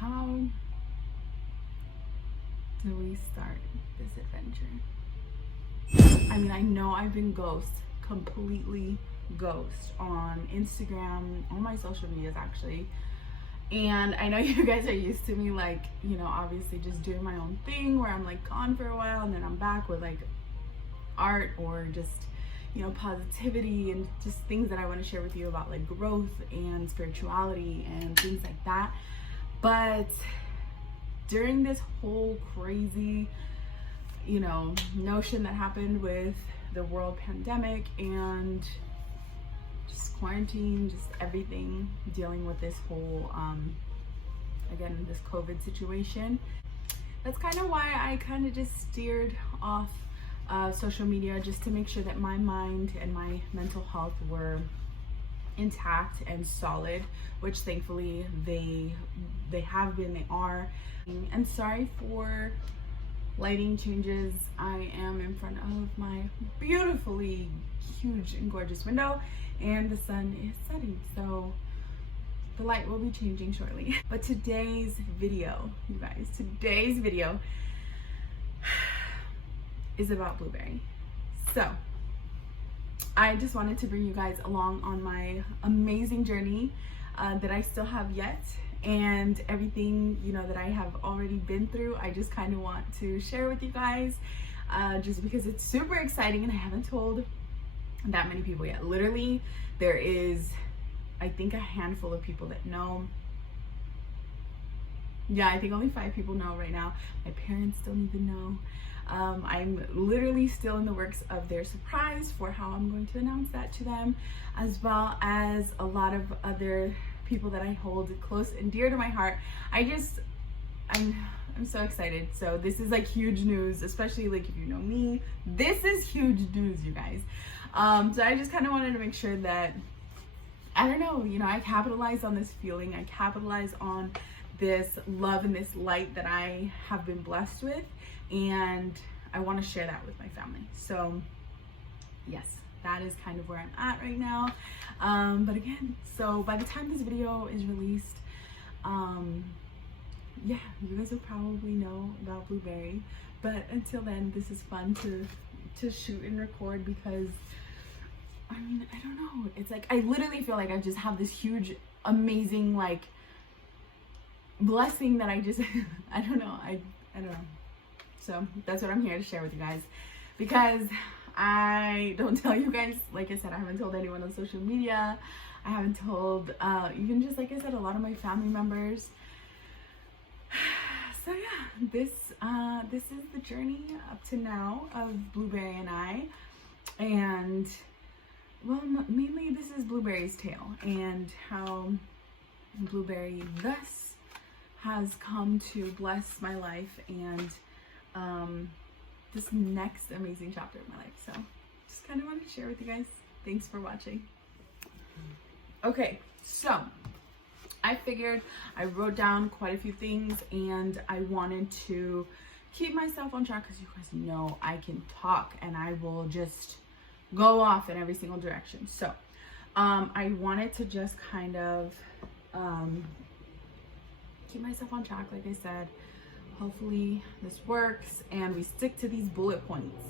how do we start this adventure? I mean, I know I've been completely ghost on Instagram, on my social medias actually. And I know you guys are used to me, like, you know, obviously just doing my own thing where I'm like gone for a while and then I'm back with like art or just, you know, positivity and just things that I want to share with you about like growth and spirituality and things like that. But during this whole crazy, you know, notion that happened with the world pandemic and just quarantine, just everything, dealing with this whole, again, this COVID situation. That's kind of why I kind of just steered off social media, just to make sure that my mind and my mental health were intact and solid, which thankfully they have been, they are. And sorry for lighting changes. I am in front of my beautifully huge and gorgeous window and the sun is setting, so the light will be changing shortly. But today's video, you guys, today's video is about Blueberry. So I just wanted to bring you guys along on my amazing journey that I still have yet, and everything, you know, that I have already been through. I just kind of want to share with you guys, just because it's super exciting and I haven't told that many people yet. Literally, there is, I think, a handful of people that know. Yeah, I think only 5 people know right now. My parents don't even know. I'm literally still in the works of their surprise for how I'm going to announce that to them, as well as a lot of other people that I hold close and dear to my heart. I'm so excited. So this is like huge news, especially like if you know me, this is huge news, you guys. So I just kind of wanted to make sure that, I don't know, you know, I capitalize on this feeling, I capitalize on this love and this light that I have been blessed with, and I want to share that with my family. So yes, that is kind of where I'm at right now. But again, so by the time this video is released, yeah, you guys will probably know about Blueberry. But until then, this is fun to shoot and record, because I mean, I don't know, it's like I literally feel like I just have this huge, amazing, like, blessing that I just I don't know, I don't know. So that's what I'm here to share with you guys, because I don't tell you guys, like I said, I haven't told anyone on social media. I haven't told even just, like I said, a lot of my family members. So yeah, this is the journey up to now of Blueberry and I. And well, mainly this is Blueberry's tale and how Blueberry thus has come to bless my life and this next amazing chapter of my life. So just kind of wanted to share with you guys. Thanks for watching. Okay, so I figured, I wrote down quite a few things and I wanted to keep myself on track, because you guys know I can talk and I will just go off in every single direction. So I wanted to just kind of keep myself on track, like I said. Hopefully this works and we stick to these bullet points.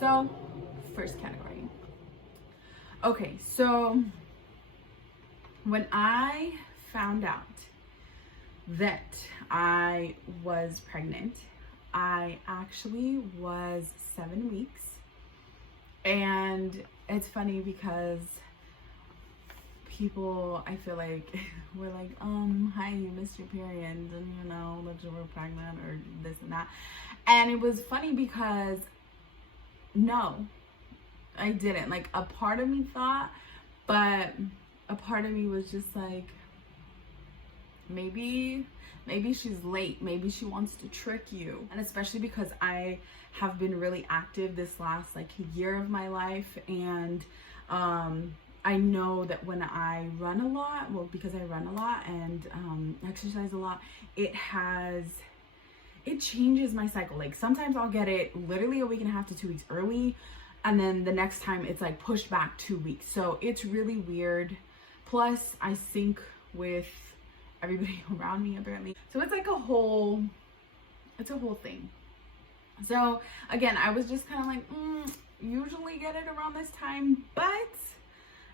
So first category. Okay, so when I found out that I was pregnant, I actually was 7 weeks. And it's funny because people, I feel like, were like, hi, you missed your period, and you know that you were pregnant or this and that. And it was funny because no, I didn't. Like, a part of me thought, but a part of me was just like, maybe she's late, maybe she wants to trick you. And especially because I have been really active this last like year of my life, and I know that when I run a lot, well, because I run a lot and exercise a lot, it changes my cycle. Like, sometimes I'll get it literally a week and a half to 2 weeks early, and then the next time it's like pushed back 2 weeks. So it's really weird. Plus I sync with everybody around me apparently. So it's like a whole thing. So again, I was just kind of like, usually get it around this time, but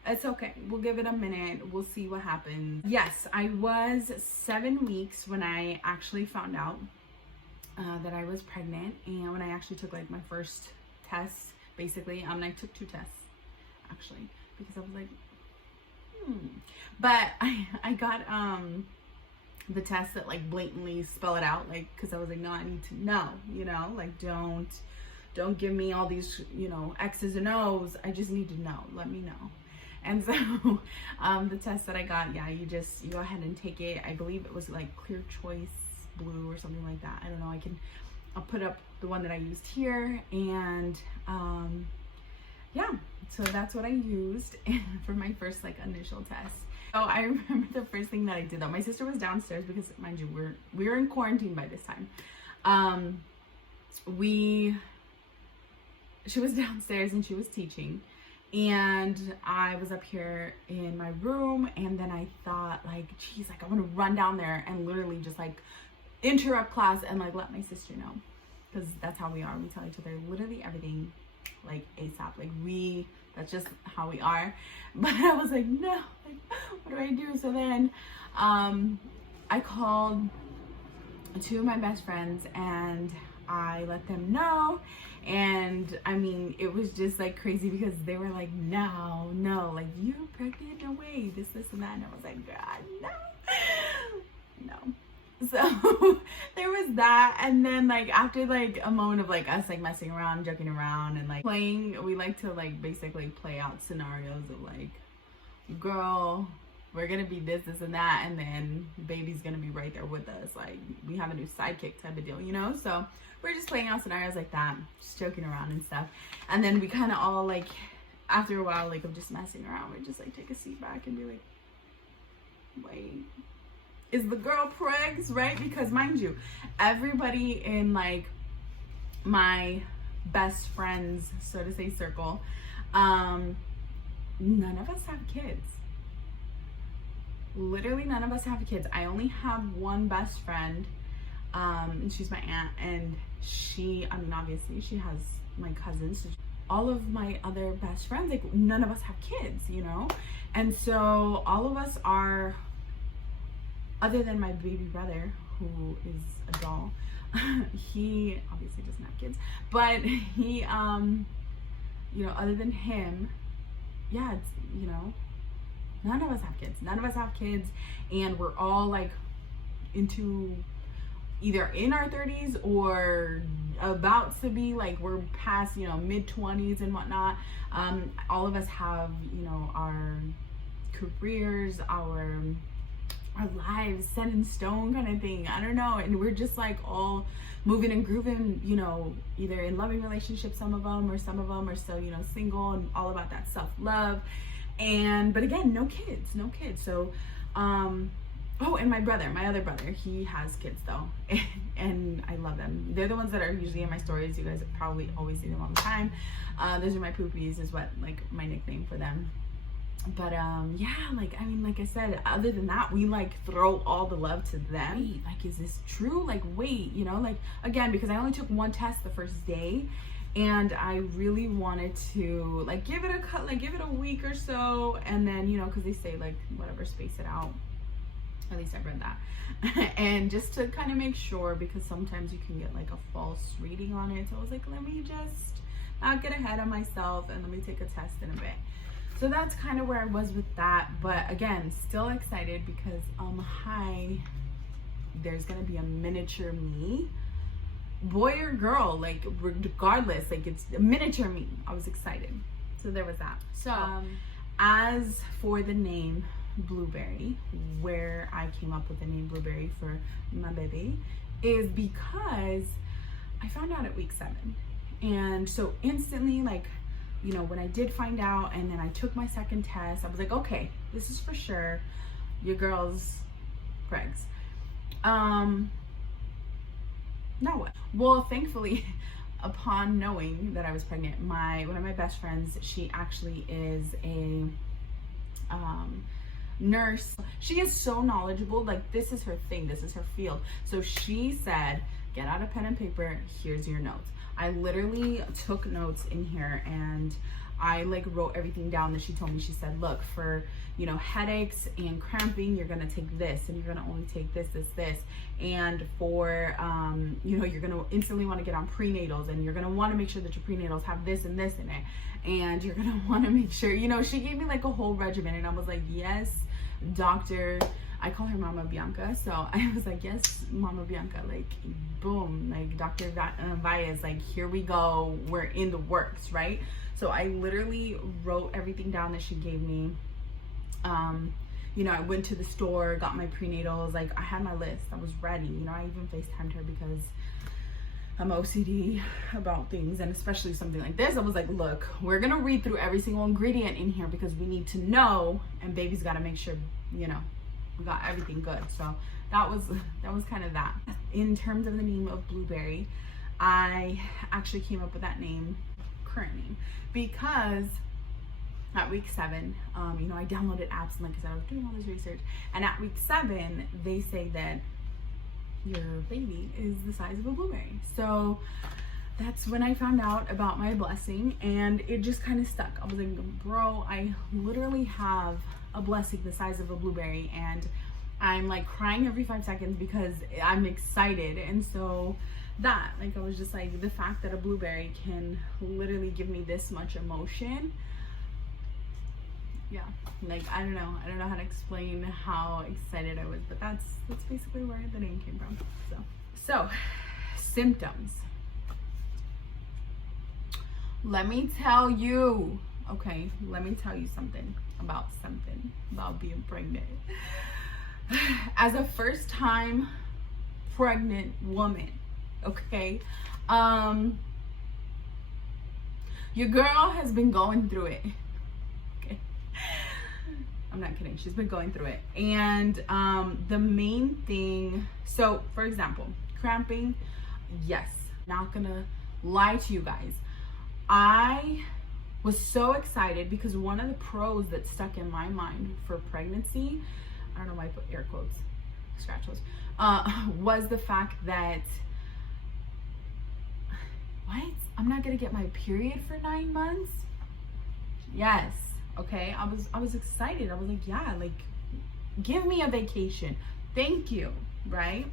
it's okay. We'll give it a minute. We'll see what happens. Yes, I was 7 weeks when I actually found out that I was pregnant, and when I actually took like my first test, basically, I took 2 tests actually, because I was like, but I got the tests that like blatantly spell it out, like, because I was like, no, I need to know, you know, like don't give me all these, you know, X's and O's. I just need to know. Let me know. And so the test that I got, yeah, you go ahead and take it. I believe it was like Clear Choice Blue or something like that. I don't know. I'll put up the one that I used here, and yeah, so that's what I used for my first like initial test. So I remember the first thing that I did though. My sister was downstairs because, mind you, we were in quarantine by this time. She was downstairs and she was teaching, and I was up here in my room, and then I thought like, geez, like I want to run down there and literally just like interrupt class and like let my sister know, because that's how we are. We tell each other literally everything like ASAP. Like that's just how we are. But I was like, no, like, what do I do? So then I called 2 of my best friends and I let them know. And I mean, it was just like crazy because they were like, no, like, you're pregnant, no way, this and that. And I was like, God, no. So there was that. And then like after like a moment of like us like messing around, joking around, and like playing, we like to like basically play out scenarios of like, girl, we're gonna be this and that, and then baby's gonna be right there with us, like we have a new sidekick type of deal, you know? So we're just playing out scenarios like that, just joking around and stuff. And then we kind of all like, after a while like of just messing around, we just like take a seat back and be like, wait, is the girl pregs, right? Because mind you, everybody in like my best friends, so to say, circle, none of us have kids. Literally none of us have kids. I only have one best friend, and she's my aunt, and I mean obviously she has my cousins. All of my other best friends, like none of us have kids, you know? And so all of us are, other than my baby brother, who is a doll, he obviously doesn't have kids, but he, you know, other than him, yeah, it's, you know, none of us have kids, and we're all like into either in our 30s or about to be, like we're past, you know, mid-20s and whatnot. All of us have, you know, our careers, our lives set in stone kind of thing. I don't know. And we're just like all moving and grooving, you know, either in loving relationships, some of them are still, you know, single, and all about that self-love. But again, no kids. So, oh, and my other brother, he has kids though. And I love them. They're the ones that are usually in my stories. You guys probably always see them all the time. Those are my poopies, is what, like, my nickname for them. But yeah, like, I mean, like I said, other than that, we like throw all the love to them. Wait, like, is this true? Like, wait, you know, like, again, because I only took 1 test the first day, and I really wanted to like give it a week or so, and then, you know, because they say like whatever, space it out. At least I read that. And just to kind of make sure, because sometimes you can get like a false reading on it. So I was like, let me just not get ahead of myself, and let me take a test in a bit. So that's kind of where I was with that. But again, still excited because hi, there's gonna be a miniature me, boy or girl, like regardless, like it's a miniature me. I was excited. So there was that. So as for the name Blueberry, where I came up with the name Blueberry for my baby is because I found out at week 7. And so instantly, like, you know, when I did find out, and then I took my second test, I was like, okay, this is for sure, your girl's pregs. Now what? Well, thankfully, upon knowing that I was pregnant, one of my best friends, she actually is a nurse. She is so knowledgeable. Like, this is her thing, this is her field. So she said, get out a pen and paper, here's your notes. I literally took notes in here, and I like wrote everything down that she told me. She said, look, for, you know, headaches and cramping, you're gonna take this, and you're gonna only take this. And for, you know, you're gonna instantly wanna get on prenatals, and you're gonna wanna make sure that your prenatals have this and this in it. And you're gonna wanna make sure, you know, she gave me like a whole regimen, and I was like, yes, doctor. I call her Mama Bianca. So I was like, yes, Mama Bianca, like, boom, like Dr. Valles, like, here we go. We're in the works, right? So I literally wrote everything down that she gave me. You know, I went to the store, got my prenatals. Like, I had my list. I was ready. You know, I even FaceTimed her because I'm OCD about things, and especially something like this. I was like, look, we're gonna read through every single ingredient in here because we need to know, and baby's gotta make sure, you know, we got everything good. So that was kind of that. In terms of the name of Blueberry, I actually came up with that name, current name, because at week 7, you know, I downloaded apps, and like I said, I was doing all this research, and at week 7 they say that your baby is the size of a blueberry. So that's when I found out about my blessing, and it just kind of stuck. I was like, bro, I literally have a blessing the size of a blueberry, and I'm like crying every 5 seconds because I'm excited. And so that, like, I was just like, the fact that a blueberry can literally give me this much emotion, yeah, like, I don't know how to explain how excited I was, but that's basically where the name came from. So symptoms. Let me tell you something about being pregnant. As a first time pregnant woman, okay, your girl has been going through it. Okay, I'm not kidding, she's been going through it. And the main thing, so for example, cramping, yes, not gonna lie to you guys, I was so excited because one of the pros that stuck in my mind for pregnancy, I don't know why I put air quotes, scratch those, was the fact that, what? I'm not gonna get my period for 9 months? Yes, okay, I was excited. I was like, yeah, like, give me a vacation. Thank you, right?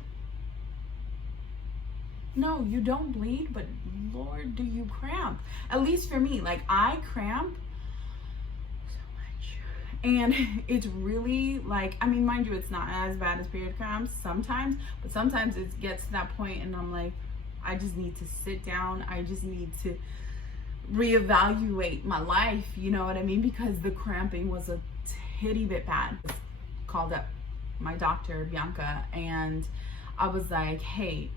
No, you don't bleed, but Lord, do you cramp. At least for me, like, I cramp so much. And it's really like, I mean, mind you, it's not as bad as period cramps sometimes, but sometimes it gets to that point and I'm like, I just need to sit down. I just need to reevaluate my life, you know what I mean? Because the cramping was a titty bit bad. Called up my doctor, Bianca, and I was like, hey,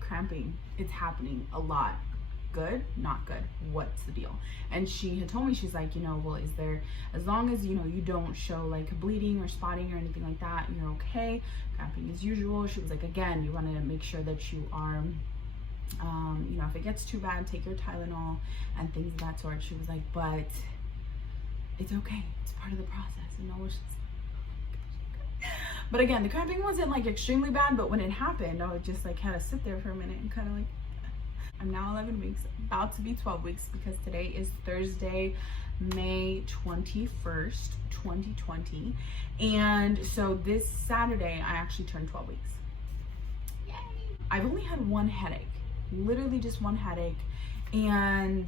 cramping, it's happening a lot. Good, not good, what's the deal? And she had told me, she's like, you know, well, is there, as long as, you know, you don't show like bleeding or spotting or anything like that, you're okay. Cramping as usual. She was like, again, you want to make sure that you are, you know, if it gets too bad, take your Tylenol and things of that sort. She was like, but it's okay, it's part of the process, you know, which is, but again, the cramping wasn't like extremely bad, but when it happened, I would just like had to sit there for a minute and kind of like, I'm now 11 weeks, about to be 12 weeks, because today is Thursday, May 21st, 2020. And so this Saturday, I actually turned 12 weeks. Yay! I've only had one headache, literally just one headache. And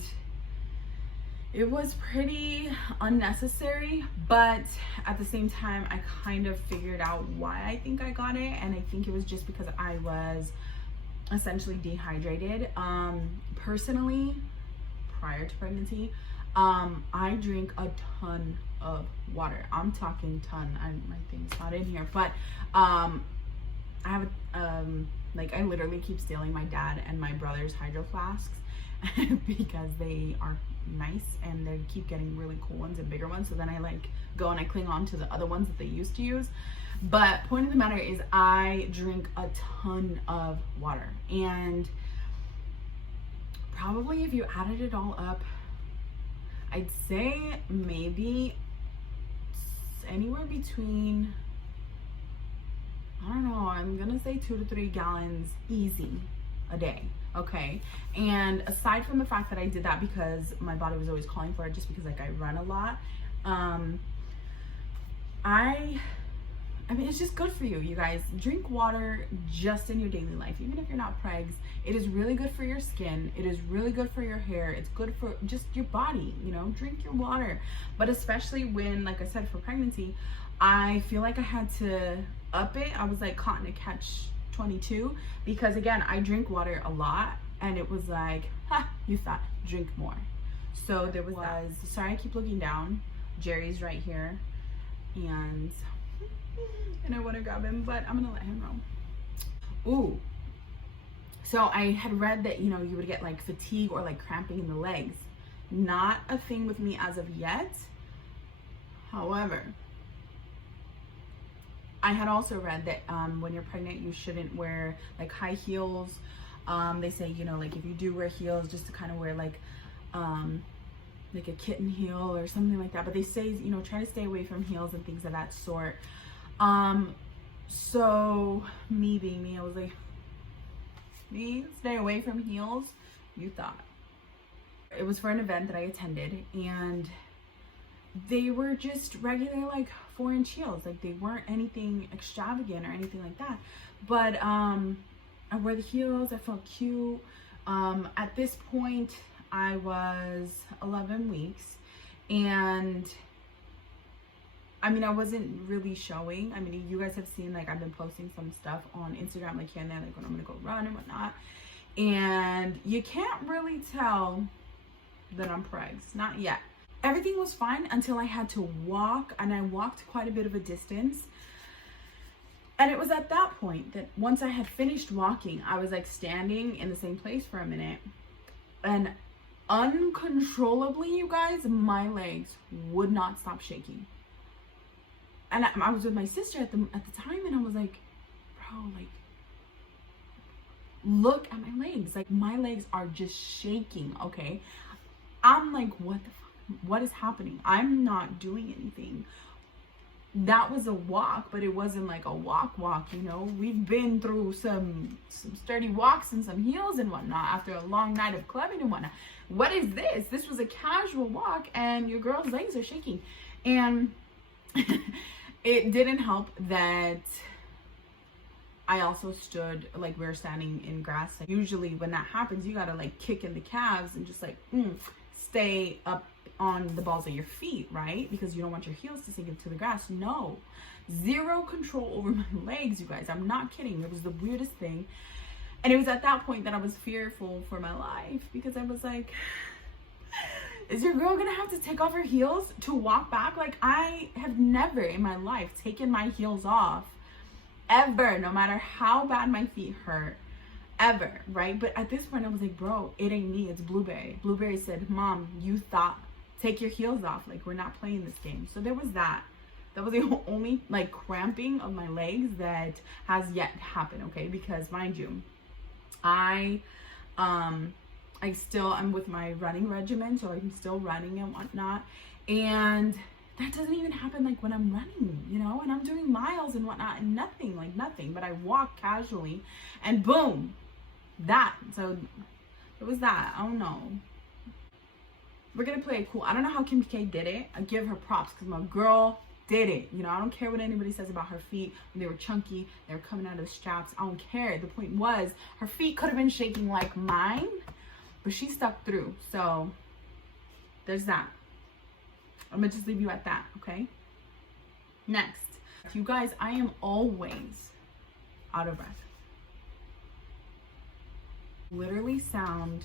it was pretty unnecessary, but at the same time, I kind of figured out why I think I got it. And I think it was just because I was essentially dehydrated. Personally, prior to pregnancy, I drink a ton of water. I'm talking ton. My thing's not in here, but I have like, I literally keep stealing my dad and my brother's hydro flasks because they are nice and they keep getting really cool ones and bigger ones. So then I like go and I cling on to the other ones that they used to use. But point of the matter is, I drink a ton of water, and probably if you added it all up, I'd say maybe anywhere between, I don't know, I'm gonna say 2 to 3 gallons easy a day. Okay, and aside from the fact that I did that because my body was always calling for it, just because like I run a lot, I mean, it's just good for you, you guys. Drink water just in your daily life, even if you're not pregs. It is really good for your skin. It is really good for your hair. It's good for just your body, you know, drink your water. But especially when, like I said, for pregnancy, I feel like I had to up it. I was like caught in a catch 22 because again, I drink water a lot and it was like, ha, you thought, drink more. So there was that. Sorry, I keep looking down. Jerry's right here and I want to grab him, but I'm gonna let him roam. Ooh, so I had read that, you know, you would get like fatigue or like cramping in the legs. Not a thing with me as of yet. However, I had also read that when you're pregnant, you shouldn't wear like high heels. They say, you know, like if you do wear heels, just to kind of wear like a kitten heel or something like that. But they say, you know, try to stay away from heels and things of that sort. So me being me, I was like, me stay away from heels, you thought. It was for an event that I attended and they were just regular like 4-inch heels. Like they weren't anything extravagant or anything like that. But I wore the heels, I felt cute. At this point I was 11 weeks and I mean, I wasn't really showing. I mean, you guys have seen, like, I've been posting some stuff on Instagram, like here and there, like when I'm gonna go run and whatnot. And you can't really tell that I'm pregs, not yet. Everything was fine until I had to walk, and I walked quite a bit of a distance. And it was at that point that once I had finished walking, I was like standing in the same place for a minute. And uncontrollably, you guys, my legs would not stop shaking. And I was with my sister at the time, and I was like, bro, like, look at my legs. Like, my legs are just shaking, okay? I'm like, what the fuck? What is happening? I'm not doing anything. That was a walk, but it wasn't like a walk, you know? We've been through some sturdy walks and some heels and whatnot after a long night of clubbing and whatnot. What is this? This was a casual walk, and your girl's legs are shaking. And it didn't help that I also stood, like we were standing in grass. Like, usually when that happens, you gotta like kick in the calves and just like stay up on the balls of your feet, right? Because you don't want your heels to sink into the grass. No, zero control over my legs, you guys. I'm not kidding. It was the weirdest thing. And it was at that point that I was fearful for my life, because I was like, is your girl gonna have to take off her heels to walk back? Like, I have never in my life taken my heels off, ever, no matter how bad my feet hurt, ever, right? But at this point I was like, bro, it ain't me, it's Blueberry. Blueberry said, Mom, you thought, take your heels off, like we're not playing this game. So there was that. That was the only like cramping of my legs that has yet happened, okay? Because mind you, I still am with my running regimen, so I'm still running and whatnot, and that doesn't even happen like when I'm running, you know, and I'm doing miles and whatnot, and nothing, but I walk casually and boom, that. So it was that. I don't know, we're gonna play it cool. I don't know how Kim K did it. I give her props because my girl did it. You know, I don't care what anybody says about her feet. When they were chunky, they were coming out of the straps, I don't care. The point was, her feet could have been shaking like mine, but she stuck through. So there's that. I'm gonna just leave you at that, okay? Next, you guys, I am always out of breath. Literally sound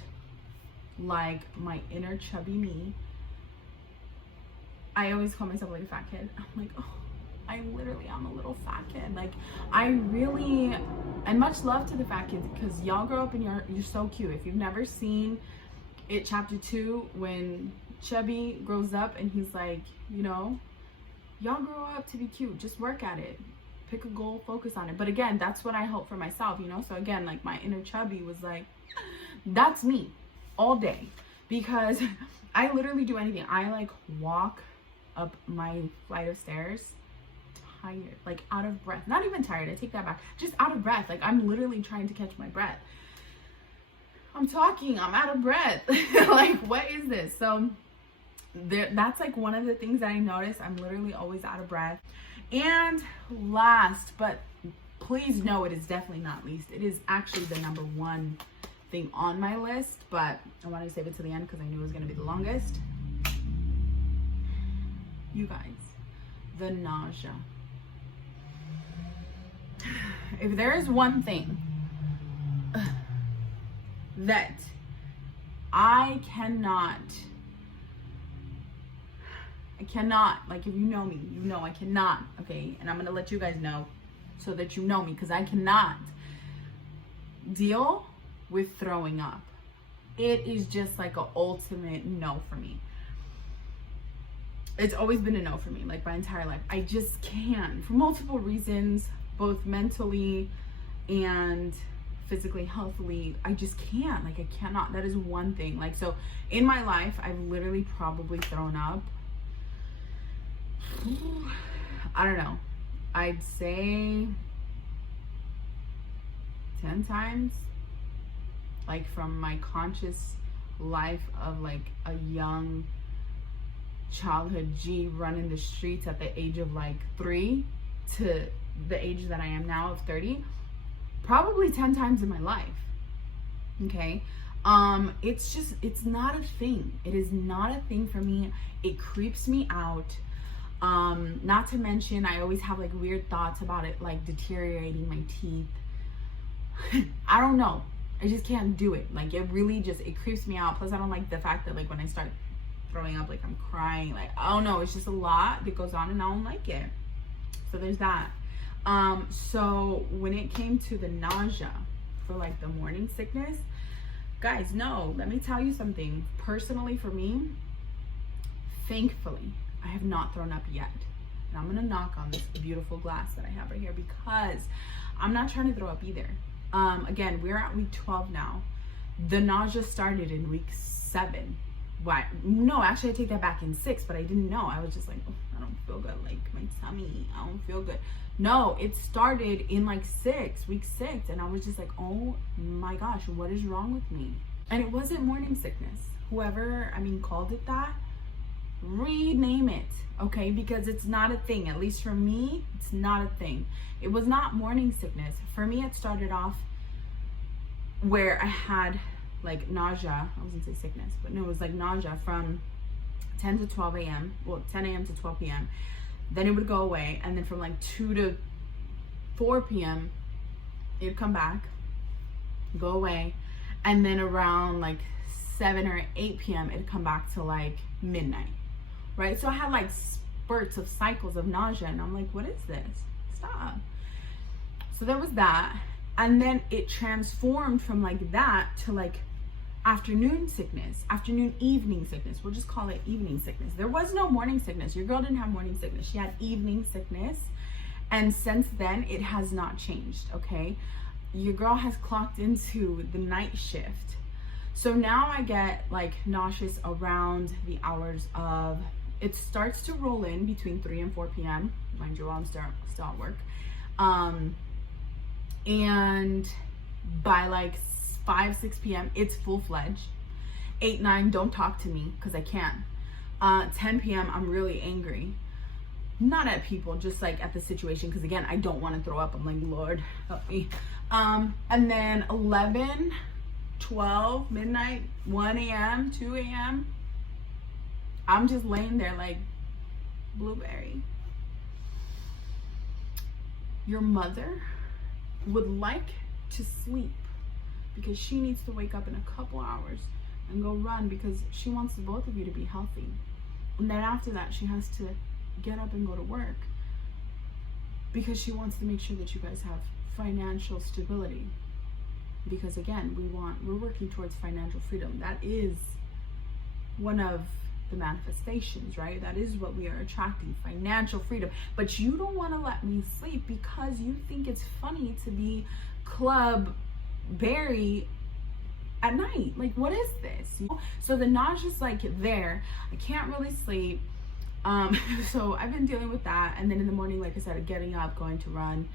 like my inner chubby me. I always call myself like a fat kid. I'm like, oh, I literally am a little fat kid. Like, I really, and much love to the fat kids, because y'all grow up and you're so cute. If you've never seen it, chapter 2, when Chubby grows up and he's like, you know, y'all grow up to be cute, just work at it, pick a goal, focus on it. But again, that's what I hope for myself, you know? So again, like, my inner Chubby was like, that's me all day, because I literally do anything. I like walk up my flight of stairs tired, like out of breath. Not even tired, I take that back. Just out of breath. Like I'm literally trying to catch my breath. I'm talking, I'm out of breath. Like, what is this? So that's like one of the things that I notice. I'm literally always out of breath. And last, but please know it is definitely not least, it is actually the number one thing on my list, but I wanted to save it to the end because I knew it was going to be the longest. You guys, the nausea. If there is one thing that I cannot, like, if you know me, you know I cannot, okay? And I'm going to let you guys know so that you know me, because I cannot deal with throwing up. It is just like an ultimate no for me. It's always been a no for me, like my entire life. I just can't, for multiple reasons, both mentally and physically, healthily. I just can't, like I cannot. That is one thing. Like, so in my life, I've literally probably thrown up, I don't know, I'd say 10 times. Like from my conscious life of like a young childhood G running the streets at the age of like 3 to the age that I am now of 30, probably 10 times in my life. Okay. It's just, it's not a thing. It is not a thing for me. It creeps me out. Not to mention, I always have like weird thoughts about it, like deteriorating my teeth. I don't know. I just can't do it. Like it really just, it creeps me out. Plus I don't like the fact that like when I start throwing up, like I'm crying, like I don't know, it's just a lot that goes on and I don't like it. So there's that. So when it came to the nausea for like the morning sickness, guys, no, let me tell you something. Personally for me, thankfully, I have not thrown up yet. And I'm gonna knock on this beautiful glass that I have right here because I'm not trying to throw up either. Again, we're at week 12 now. The nausea started in week 7. Why? No, actually I take that back, in 6, but I didn't know. I was just like, oh, I don't feel good. Like my tummy, I don't feel good. No, it started in like week 6. And I was just like, oh my gosh, what is wrong with me? And it wasn't morning sickness. Whoever, called it that, rename it, okay? Because it's not a thing. At least for me, it's not a thing. It was not morning sickness. For me, it started off where I had like nausea. I was gonna say sickness, but no, it was like nausea from 10 to 12 a.m. Well, 10 a.m. to 12 p.m. Then it would go away. And then from like 2 to 4 p.m., it'd come back, go away. And then around like 7 or 8 p.m., it'd come back to like midnight, right? So I had like spurts of cycles of nausea. And I'm like, what is this? Stop. So there was that. And then it transformed from like that to like afternoon sickness, evening sickness. We'll just call it evening sickness. There was no morning sickness. Your girl didn't have morning sickness. She had evening sickness. And since then, it has not changed, okay? Your girl has clocked into the night shift. So now I get like nauseous around the hours of, it starts to roll in between 3 and 4 p.m. Mind you, while I'm still at work. And by like 5, 6 p.m., it's full-fledged. 8, 9, don't talk to me because I can't. 10 p.m., I'm really angry. Not at people, just like at the situation, because again, I don't want to throw up. I'm like, Lord, help me. And then 11, 12, midnight, 1 a.m., 2 a.m., I'm just laying there like blueberry. Your mother would like to sleep because she needs to wake up in a couple hours and go run because she wants the both of you to be healthy. And then after that, she has to get up and go to work because she wants to make sure that you guys have financial stability. Because again, we're working towards financial freedom. That is one of the manifestations, right? That is what we are attracting, financial freedom. But you don't want to let me sleep because you think it's funny to be Club Berry at night. Like, what is this? So the nausea's like there. I can't really sleep. So I've been dealing with that, and then in the morning, like I said, getting up, going to run.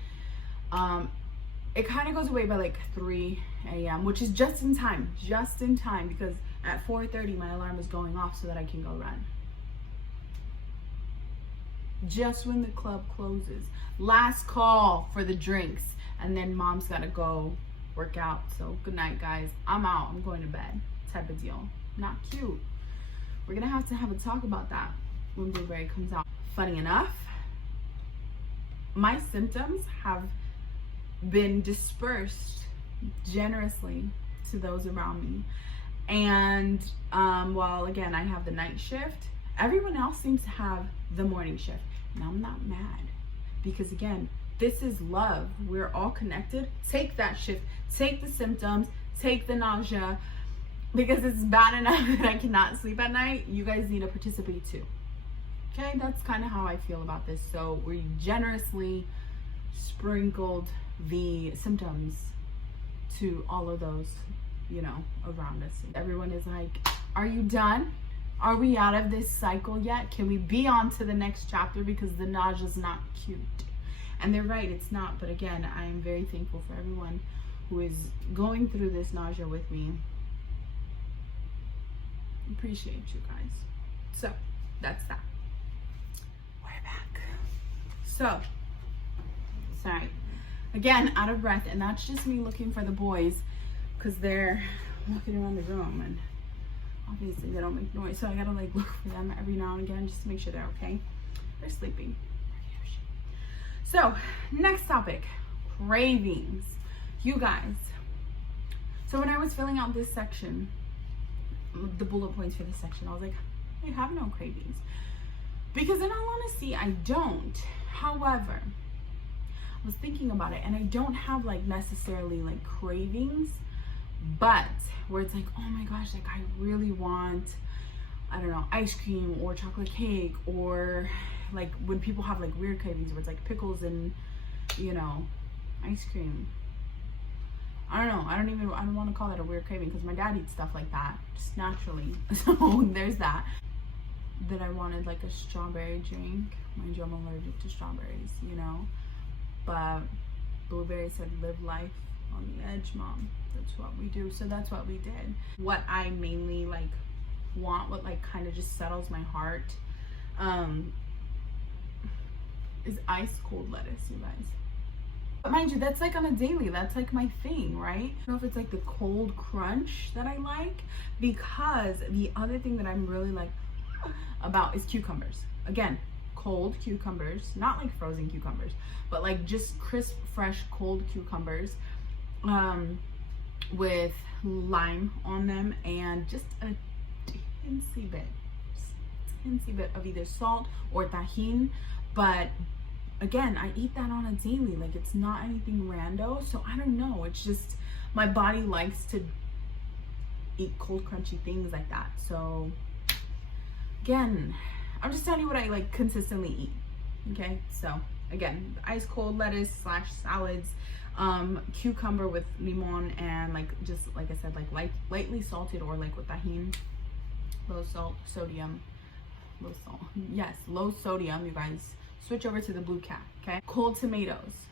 It kind of goes away by like 3 a.m., which is just in time, because at 4:30 my alarm is going off so that I can go run. Just when the club closes, last call for the drinks, and then mom's gotta go work out. So good night, guys. I'm out. I'm going to bed. Type of deal. Not cute. We're gonna have to have a talk about that when Blueberry comes out. Funny enough, my symptoms have been dispersed generously to those around me. And well, again, I have the night shift. Everyone else seems to have the morning shift. And I'm not mad, because again, this is love. We're all connected. Take that shift, take the symptoms, take the nausea, because it's bad enough that I cannot sleep at night. You guys need to participate too. Okay, that's kind of how I feel about this. So we generously sprinkled the symptoms to all of those, you know, around us. Everyone is like, are you done? Are we out of this cycle yet? Can we be on to the next chapter? Because the nausea's not cute. And they're right, it's not. But again, I am very thankful for everyone who is going through this nausea with me. Appreciate you guys. So that's that. We're back. So, sorry. Again, out of breath, and that's just me looking for the boys, because they're walking around the room and obviously they don't make noise, so I gotta like look for them every now and again just to make sure they're okay. They're sleeping. So next topic, cravings. You guys, so when I was filling out this section, the bullet points for this section, I was like, I have no cravings, because in all honesty I don't. However, I was thinking about it, and I don't have like necessarily like cravings, but where it's like, oh my gosh, like I really want, I don't know, ice cream or chocolate cake, or like when people have like weird cravings where it's like pickles and, you know, ice cream. I don't know, I don't want to call that a weird craving, because my dad eats stuff like that just naturally. So there's that. That I wanted like a strawberry drink. Mind you, I'm allergic to strawberries, you know, but Blueberry said live life on the edge, mom. That's what we do. So that's what we did. What I mainly like want, what like kind of just settles my heart, is ice cold lettuce, you guys. But mind you, that's like on a daily, that's like my thing, right? I don't know if it's like the cold crunch that I like, because the other thing that I'm really like about is cucumbers. Again, cold cucumbers, not like frozen cucumbers, but like just crisp, fresh, cold cucumbers, with lime on them, and just a teensy bit of either salt or tahini. But again, I eat that on a daily, like it's not anything rando. So I don't know, it's just my body likes to eat cold crunchy things like that. So again, I'm just telling you what I like consistently eat. Okay, so again, ice cold lettuce / salads, cucumber with limon, and like just like I said, like lightly salted, or like with tahini, low sodium, you guys. Switch over to the blue cat. Okay, cold tomatoes,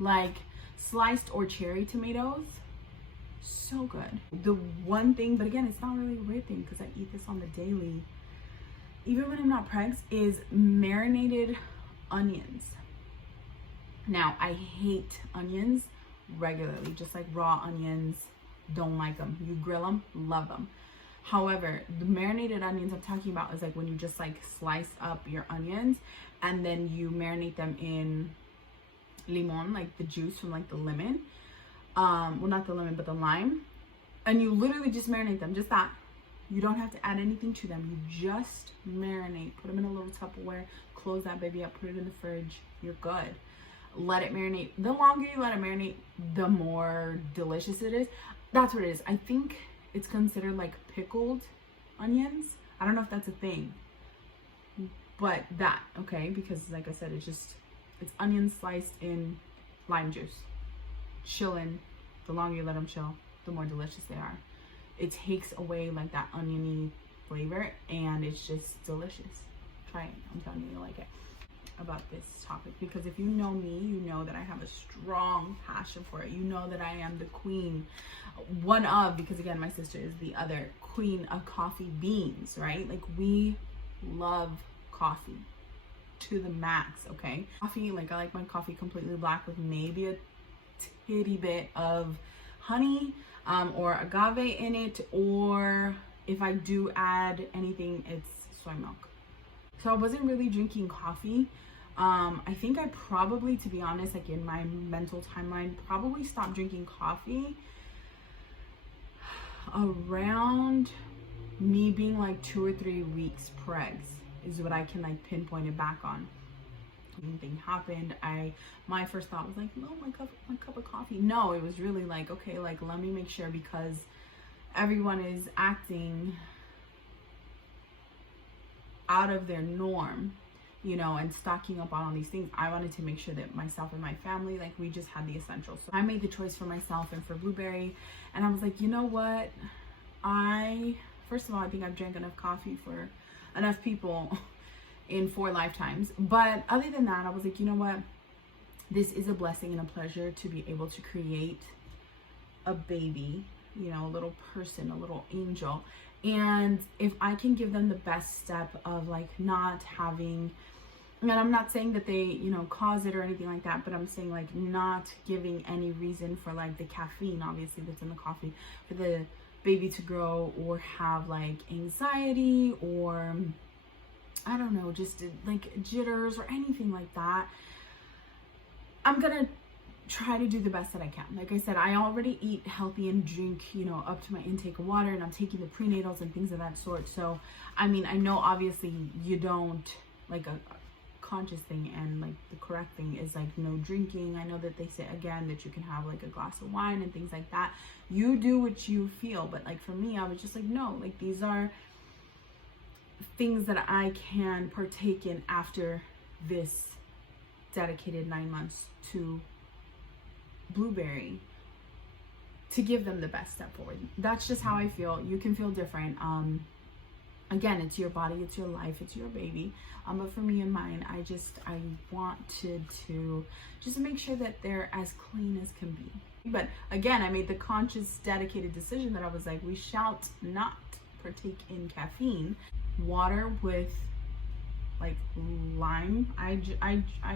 like sliced or cherry tomatoes, so good. The one thing, but again, it's not really a weird thing because I eat this on the daily, even when I'm not pregs, is marinated onions. Now, I hate onions regularly, just like raw onions, don't like them. You grill them, love them. However, the marinated onions I'm talking about is like when you just like slice up your onions and then you marinate them in limon, like the juice from like the lemon. Well, not the lemon, but the lime. And you literally just marinate them, just that. You don't have to add anything to them. You just marinate. Put them in a little Tupperware, close that baby up, put it in the fridge. You're good. Let it marinate. The longer you let it marinate, the more delicious it is. That's what it is. I think it's considered like pickled onions. I don't know if that's a thing, but that, okay, because like I said, it's onions sliced in lime juice, chilling. The longer you let them chill, the more delicious they are. It takes away like that oniony flavor, and it's just delicious. Try it. I'm telling you, you'll like it. About this topic, because if you know me, you know that I have a strong passion for it. You know that I am the queen, one of, because again, my sister is the other queen of coffee beans, right? Like, we love coffee to the max. Okay, coffee, like, I like my coffee completely black with maybe a titty bit of honey or agave in it, or if I do add anything, it's soy milk. So I wasn't really drinking coffee. I think I probably, to be honest, like in my mental timeline, probably stopped drinking coffee around me being like 2 or 3 weeks pregs, is what I can like pinpoint it back on. Anything happened, my first thought was like, no, my cup of coffee. No, it was really like, okay, like, let me make sure, because everyone is acting out of their norm, you know, and stocking up on all these things. I wanted to make sure that myself and my family, like, we just had the essentials. So I made the choice for myself and for Blueberry, and I was like, you know what, first of all, I think I've drank enough coffee for enough people in 4 lifetimes. But other than that, I was like, you know what, this is a blessing and a pleasure to be able to create a baby, you know, a little person, a little angel. And if I can give them the best step of like not having, and I'm not saying that they, you know, cause it or anything like that, but I'm saying like not giving any reason for like the caffeine, obviously, that's in the coffee, for the baby to grow or have like anxiety or, I don't know, just like jitters or anything like that. I'm gonna try to do the best that I can. Like I said, I already eat healthy and drink, you know, up to my intake of water, and I'm taking the prenatals and things of that sort. So, I mean, I know obviously you don't, like, a conscious thing and like the correct thing is like no drinking. I know that they say again that you can have like a glass of wine and things like that. You do what you feel, but like for me, I was just like, no, like these are things that I can partake in after this dedicated 9 months to Blueberry, to give them the best step forward. That's just how I feel. You can feel different. Again, it's your body, it's your life, it's your baby. But for me and mine, I wanted to just make sure that they're as clean as can be. But again, I made the conscious, dedicated decision that I was like, we shall not partake in caffeine. Water with like lime. I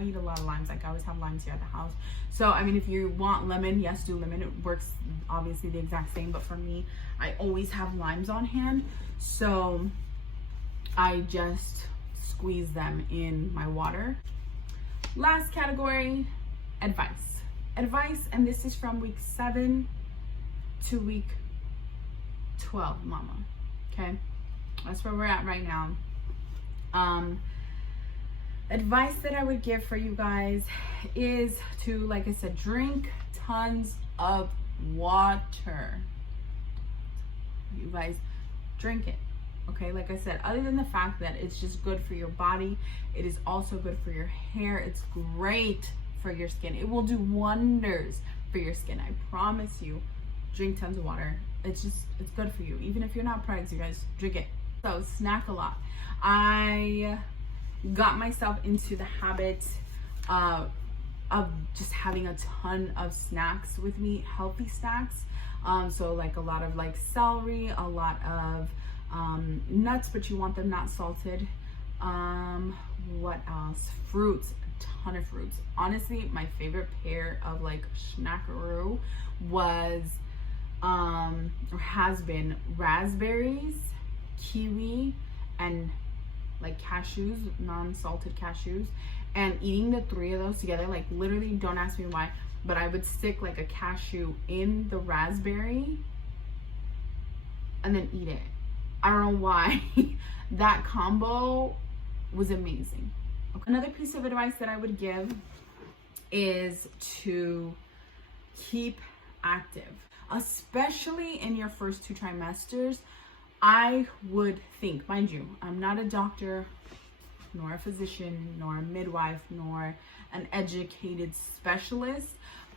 eat a lot of limes. Like I always have limes here at the house. So I mean, if you want lemon, yes, do lemon. It works obviously the exact same, but for me, I always have limes on hand. So I just squeeze them in my water. Last category, advice. Advice, and this is from week 7 to week 12, mama. Okay, that's where we're at right now. Advice that I would give for you guys is to, like I said, drink tons of water. You guys, drink it. Okay, like I said, other than the fact that it's just good for your body, it is also good for your hair. It's great for your skin. It will do wonders for your skin. I promise you. Drink tons of water. It's good for you. Even if you're not pregnant, you guys, drink it. So snack a lot. I got myself into the habit of just having a ton of snacks with me, healthy snacks. So like a lot of like celery, a lot of nuts, but you want them not salted. What else? Fruits, a ton of fruits. Honestly, my favorite pair of like snackaroo was or has been raspberries, kiwi, and like cashews, non-salted cashews, and eating the 3 of those together. Like literally, don't ask me why, but I would stick like a cashew in the raspberry and then eat it. I don't know why. That combo was amazing. Okay. Another piece of advice that I would give is to keep active, especially in your first 2 trimesters. I would think, mind you, I'm not a doctor, nor a physician, nor a midwife, nor an educated specialist,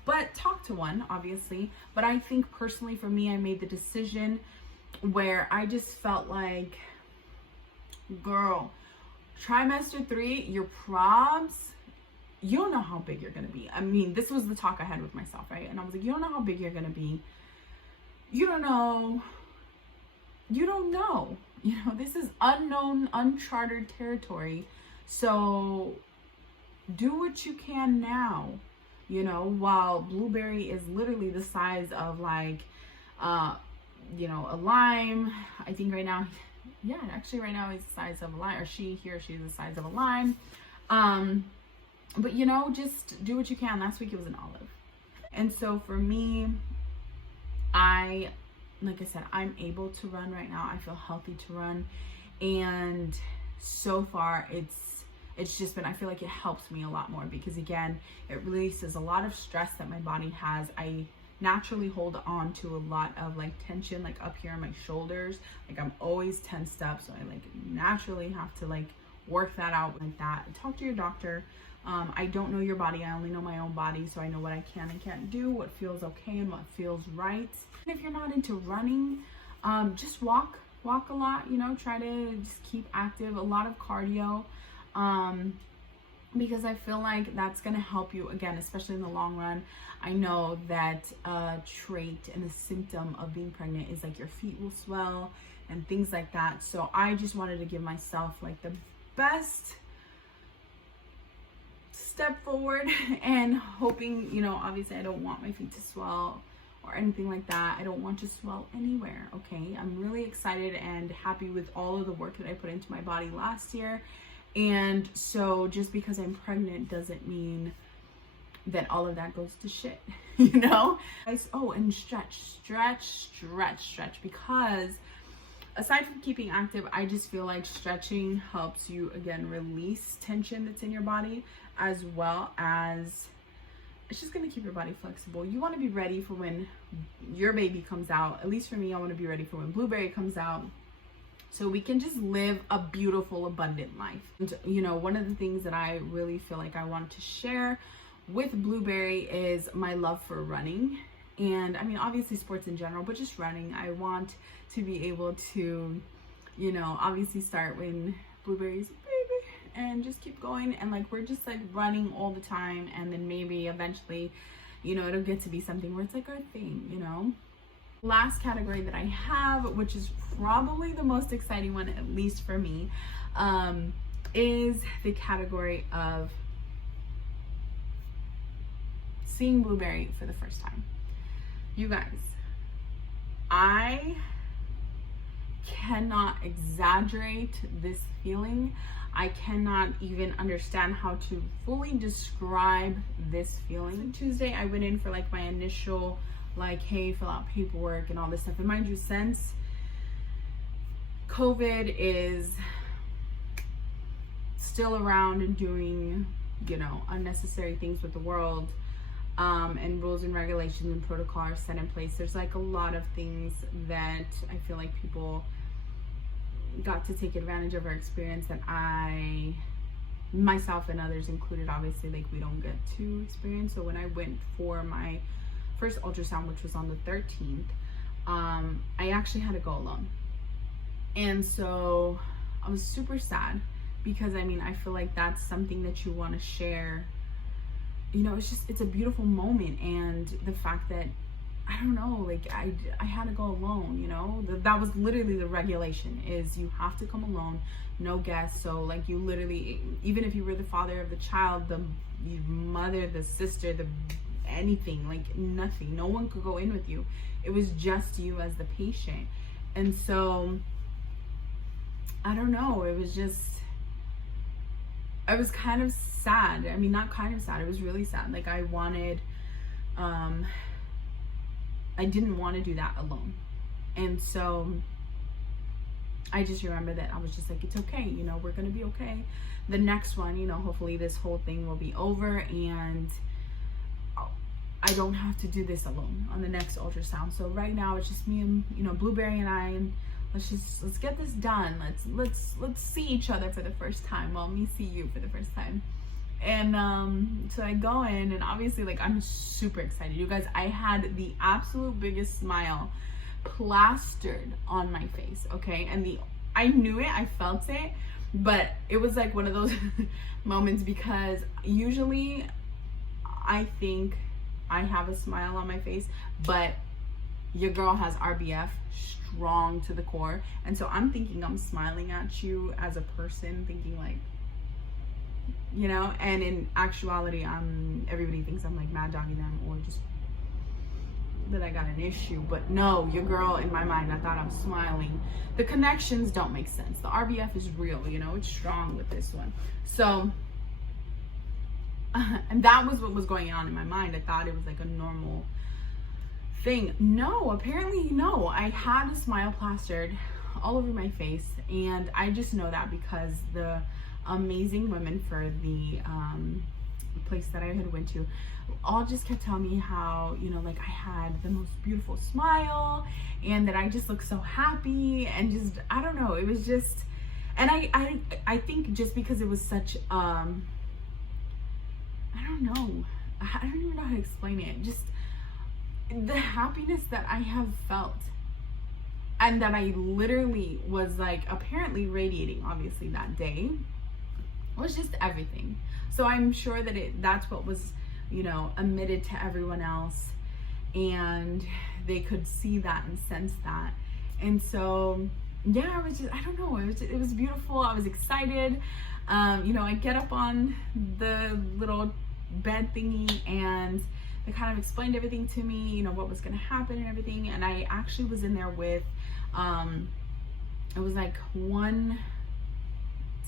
but talk to one, obviously. But I think personally for me, I made the decision where I just felt like, girl, trimester 3, your probs, you don't know how big you're gonna be. I mean, this was the talk I had with myself, right? And I was like, you don't know how big you're gonna be. You don't know. You don't know. You know, this is unknown, uncharted territory. So do what you can now. You know, while blueberry is literally the size of like, you know, a lime. I think right now, yeah, actually right now is the size of a lime, or he or she is the size of a lime. But you know, just do what you can. Last week it was an olive. And so for me, like I said, I'm able to run right now. I feel healthy to run. And so far it's just been, I feel like it helps me a lot more, because again, it releases a lot of stress that my body has. I naturally hold on to a lot of like tension, like up here on my shoulders. Like I'm always tensed up. So I like naturally have to like work that out like that. Talk to your doctor. I don't know your body. I only know my own body. So I know what I can and can't do, what feels okay and what feels right. And if you're not into running, just walk a lot, you know, try to just keep active, a lot of cardio. Because I feel like that's going to help you, again, especially in the long run. I know that a trait and a symptom of being pregnant is like your feet will swell and things like that. So I just wanted to give myself like the best step forward, and hoping, you know, obviously I don't want my feet to swell or anything like that. I don't want to swell anywhere. Okay. I'm really excited and happy with all of the work that I put into my body last year. And so just because I'm pregnant doesn't mean that all of that goes to shit, you know? Oh, and stretch, because aside from keeping active, I just feel like stretching helps you, again, release tension that's in your body, as well as it's just going to keep your body flexible. You want to be ready for when your baby comes out. At least for me, I want to be ready for when blueberry comes out, so we can just live a beautiful, abundant life. And, you know, one of the things that I really feel like I want to share with blueberry is my love for running. And I mean, obviously sports in general, but just running. I want to be able to, you know, obviously start when blueberry's a baby and just keep going. And like, we're just like running all the time. And then maybe eventually, you know, it'll get to be something where it's like our thing, you know? Last category that I have, which is probably the most exciting one, at least for me, is the category of seeing blueberry for the first time. You guys, I cannot exaggerate this feeling. I cannot even understand how to fully describe this feeling. Tuesday, I went in for like my initial, like, hey, fill out paperwork and all this stuff. And mind you, since COVID is still around and doing, you know, unnecessary things with the world, and rules and regulations and protocol are set in place, there's like a lot of things that I feel like people got to take advantage of or experience that I, myself and others included, obviously, like, we don't get to experience. So when I went for my first ultrasound, which was on the 13th, I actually had to go alone. And so I was super sad, because I mean, I feel like that's something that you want to share. You know, it's a beautiful moment. And the fact that, I don't know, like I had to go alone, you know, that was literally the regulation, is you have to come alone, no guests. So like, you literally, even if you were the father of the child, the mother, the sister, anything, like nothing, no one could go in with you. It was just you as the patient. And so I don't know, it was kind of sad. I mean, not kind of sad, it was really sad. Like, I didn't want to do that alone. And so I just remember that I was just like, it's okay, you know, we're gonna be okay. The next one, you know, hopefully this whole thing will be over and I don't have to do this alone on the next ultrasound. So right now it's just me and, you know, Blueberry and I, and let's get this done. Let's see each other for the first time. Well, me see you for the first time. And so I go in, and obviously, like, I'm super excited. You guys, I had the absolute biggest smile plastered on my face, okay? And I knew it, I felt it, But it was like one of those moments, because usually I think I have a smile on my face, but your girl has RBF strong to the core. And so I'm thinking I'm smiling at you as a person, thinking like, you know, and in actuality, everybody thinks I'm like mad dogging them, or just that I got an issue. But no, your girl, in my mind, I thought I'm smiling. The connections don't make sense. The RBF is real, you know, it's strong with this one. So, and that was what was going on in my mind. I thought it was like a normal thing. No, apparently no. I had a smile plastered all over my face, and I just know that because the amazing women for the place that I had went to all just kept telling me how, you know, like I had the most beautiful smile, and that I just looked so happy, and just, I don't know, it was just, and I think just because it was such I don't know, I don't even know how to explain it, just the happiness that I have felt, and that I literally was like apparently radiating, obviously that day, was just everything. So I'm sure that that's what was, you know, emitted to everyone else, and they could see that and sense that. And so yeah, it was just, I don't know, it was beautiful. I was excited. You know, I get up on the little bed thingy, and they kind of explained everything to me, you know, what was going to happen and everything. And I actually was in there with it was like one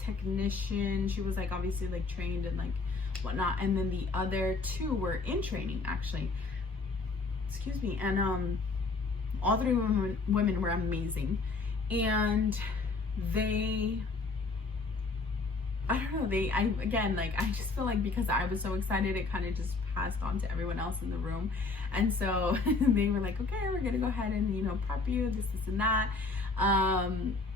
technician. She was like obviously like trained and like whatnot, and then the other two were in training actually, excuse me. And all three women were amazing, and they, I don't know, again, like I just feel like because I was so excited, it kind of just passed on to everyone else in the room. And so they were like, okay, we're gonna go ahead and, you know, prep you, this and that.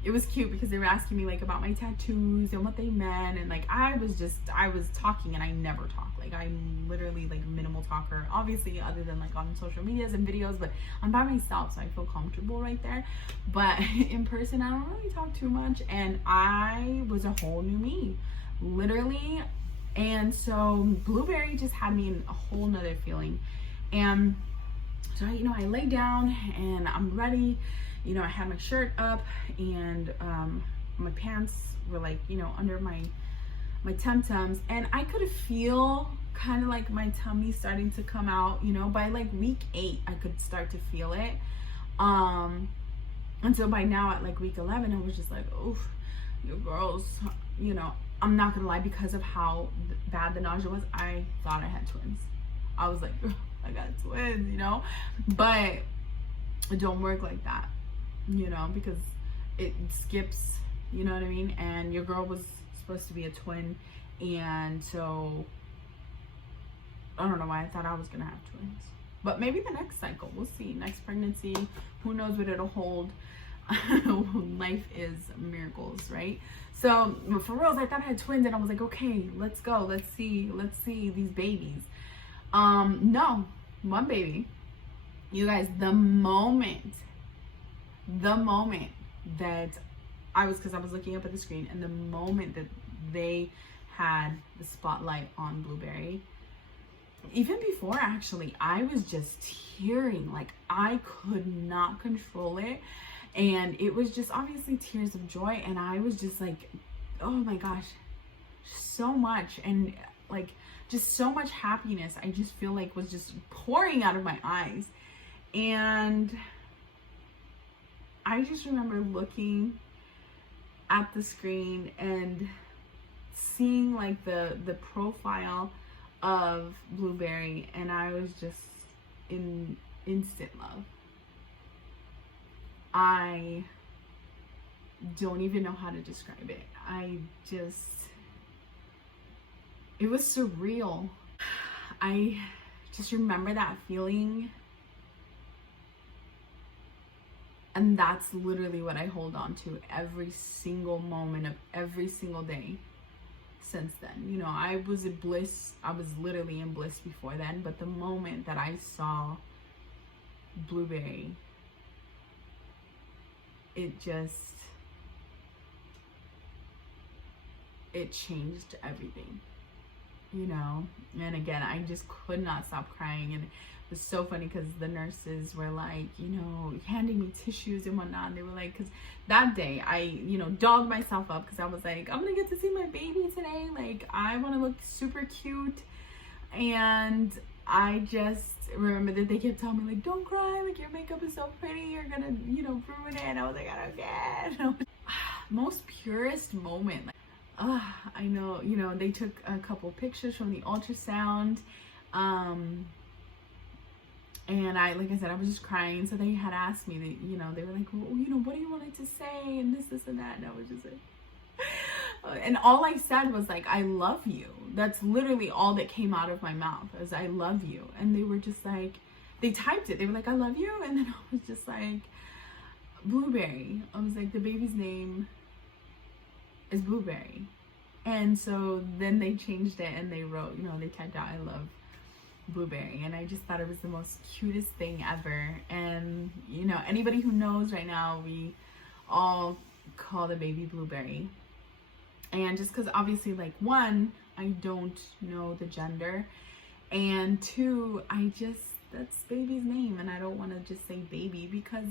It was cute because they were asking me like about my tattoos and what they meant, and like I was talking, and I never talk. Like I'm literally like a minimal talker, obviously, other than like on social medias and videos, but I'm by myself, so I feel comfortable right there. But in person, I don't really talk too much, and I was a whole new me, literally. And so Blueberry just had me in a whole nother feeling. And so, you know, I lay down and I'm ready. You know, I had my shirt up, and my pants were like, you know, under my tum-tums, and I could feel kind of like my tummy starting to come out, you know, by like week 8, I could start to feel it. And so by now at like week 11, I was just like, oof, your girls, you know, I'm not gonna lie, because of how bad the nausea was, I thought I had twins. I was like, I got twins, you know, but it don't work like that, you know, because it skips, you know what I mean? And your girl was supposed to be a twin, and so I don't know why I thought I was gonna have twins, but maybe the next cycle, we'll see. Next pregnancy, who knows what it'll hold. Life is miracles, right? So for reals, I thought I had twins, and I was like, okay, let's go, let's see these babies. No, one baby. You guys, the moment that because I was looking up at the screen, and the moment that they had the spotlight on Blueberry, even before actually, I was just tearing, like I could not control it. And it was just obviously tears of joy, and I was just like, oh my gosh, so much, and like just so much happiness, I just feel like was just pouring out of my eyes. And I just remember looking at the screen and seeing like the profile of Blueberry, and I was just in instant love. I don't even know how to describe it. It was surreal. I just remember that feeling, and that's literally what I hold on to every single moment of every single day since then. You know, I was literally in bliss before then, but the moment that I saw Blueberry, it it changed everything, you know. And again, I just could not stop crying. And it was so funny because the nurses were like, you know, handing me tissues and whatnot. And they were like, because that day I, you know, dogged myself up because I was like, I'm gonna get to see my baby today, like I want to look super cute. And I just remember that they kept telling me, like, don't cry, like your makeup is so pretty, you're gonna, you know, ruin it. And I was like, I don't care. Most purest moment, like, I know, you know, they took a couple pictures from the ultrasound, and like I said, I was just crying. So they had asked me, that, you know, they were like, well, you know, what do you want it to say, and this and that. And I was just like, and all I said was like, I love you. That's literally all that came out of my mouth, is I love you. And they were just like, they typed it. They were like, I love you. And then I was just like, Blueberry. I was like, the baby's name is Blueberry. And so then they changed it and they wrote, you know, they typed out, I love Blueberry. And I just thought it was the most cutest thing ever. And, you know, anybody who knows right now, we all call the baby Blueberry. And just because obviously, like, one, I don't know the gender, and two, that's baby's name, and I don't want to just say baby because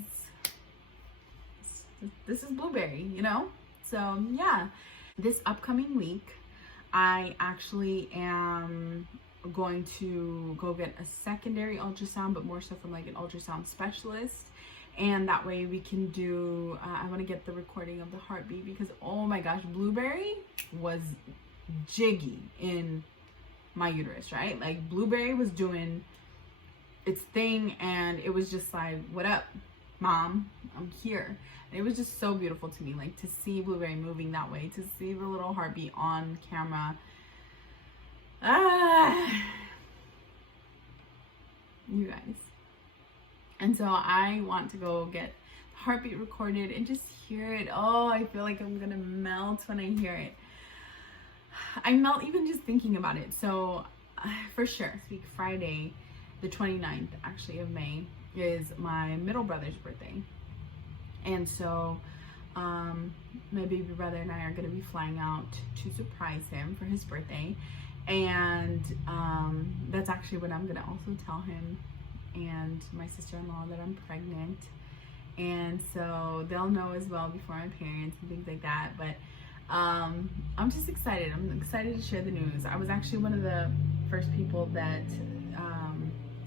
this is Blueberry, you know? So yeah, this upcoming week, I actually am going to go get a secondary ultrasound, but more so from like an ultrasound specialist. And that way we can do, I want to get the recording of the heartbeat, because oh my gosh, Blueberry was jiggy in my uterus, right? Like Blueberry was doing its thing, and it was just like, what up, mom? I'm here. And it was just so beautiful to me, like to see Blueberry moving that way, to see the little heartbeat on camera. You guys. And so I want to go get heartbeat recorded and just hear it. Oh, I feel like I'm gonna melt when I hear it. I melt even just thinking about it. So for sure, this week, Friday, the 29th actually of May, is my middle brother's birthday. And so my baby brother and I are gonna be flying out to surprise him for his birthday. And that's actually what I'm gonna also tell him and my sister-in-law, that I'm pregnant. And so they'll know as well before my parents and things like that. But I'm just excited. I'm excited to share the news. I was actually one of the first people that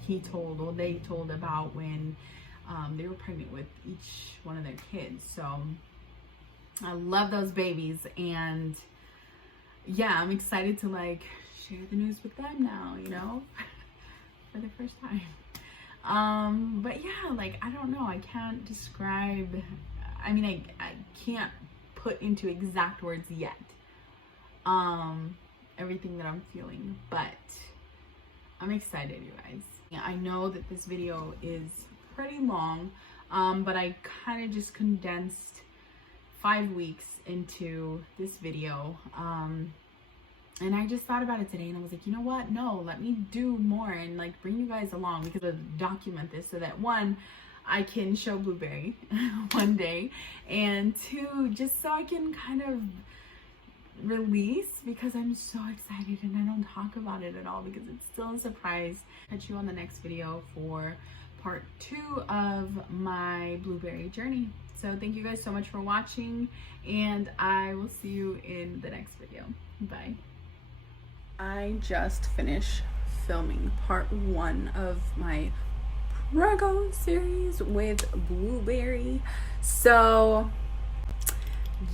they told about when they were pregnant with each one of their kids. So I love those babies, and yeah, I'm excited to like share the news with them now, you know, for the first time. But yeah, like, I don't know, I can't describe, I mean, I can't put into exact words yet, everything that I'm feeling, but I'm excited, you guys. Yeah, I know that this video is pretty long, but I kind of just condensed 5 weeks into this video, and I just thought about it today, and I was like, you know what? No, let me do more and like bring you guys along, because I document this so that one, I can show Blueberry one day, and two, just so I can kind of release, because I'm so excited and I don't talk about it at all because it's still a surprise. Catch you on the next video for part 2 of my Blueberry journey. So thank you guys so much for watching, and I will see you in the next video. Bye. I just finished filming part 1 of my Prego series with Blueberry. So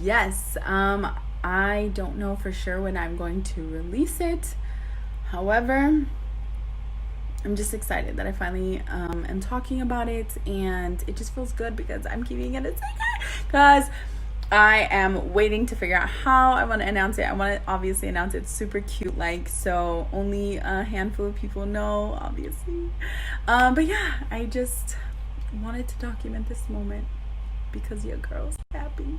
yes, I don't know for sure when I'm going to release it. However, I'm just excited that I finally am talking about it, and it just feels good because I'm keeping it a secret, because I am waiting to figure out how I want to announce it. I want to obviously announce it super cute, like, so only a handful of people know, obviously. But yeah, I just wanted to document this moment because your girl's happy.